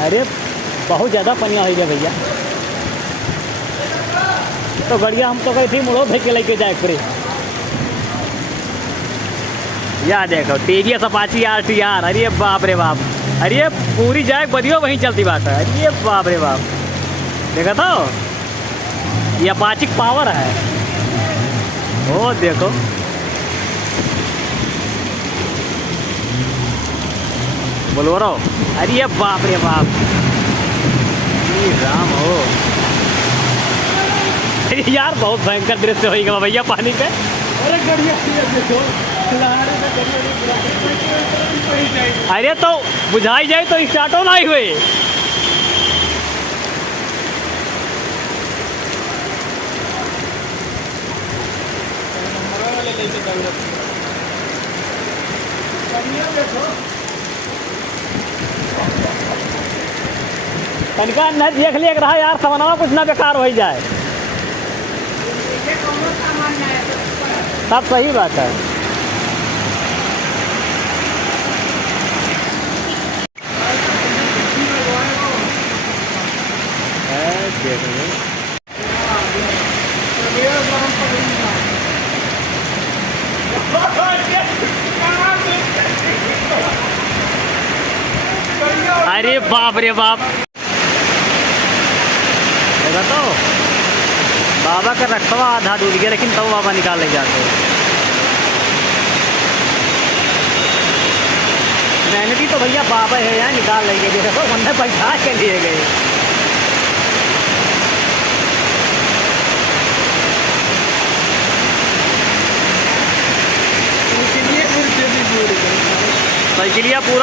अरे बहुत ज़्यादा पनिया हो गया भैया। तो गड़िया हम तो कही थी मुड़ो भेज के लेके जाए पड़े। या देखो TVS अपाची RTR, अरे बाप रे बाप, अरे पूरी जाए बदियो वहीं चलती बात है। अरे बाप रे बाप, देखा तो ये अपाची पावर है। ओ देखो बोलोरो, अरे बाप रे बाप, राम हो। अरे यार बहुत भयंकर दृश्य होगा भैया पानी पे। अरे गड़िया देखो, अरे तो बुझाई जाए तो स्टार्टो नहीं हुए। तनिका न देख लिया रहा यार, सामानवा कुछ ना बेकार हो जाए। सब सही बात है। अरे बाप रे बाप, देखा तो बाबा का रखवा आधा डूब गया, लेकिन तब बाबा निकाल ले जाते। मेहनती तो भैया बाबा है यार, निकाल लेंगे। देखो बंदे बैठा के लिए गए। साइकिलिया पूरा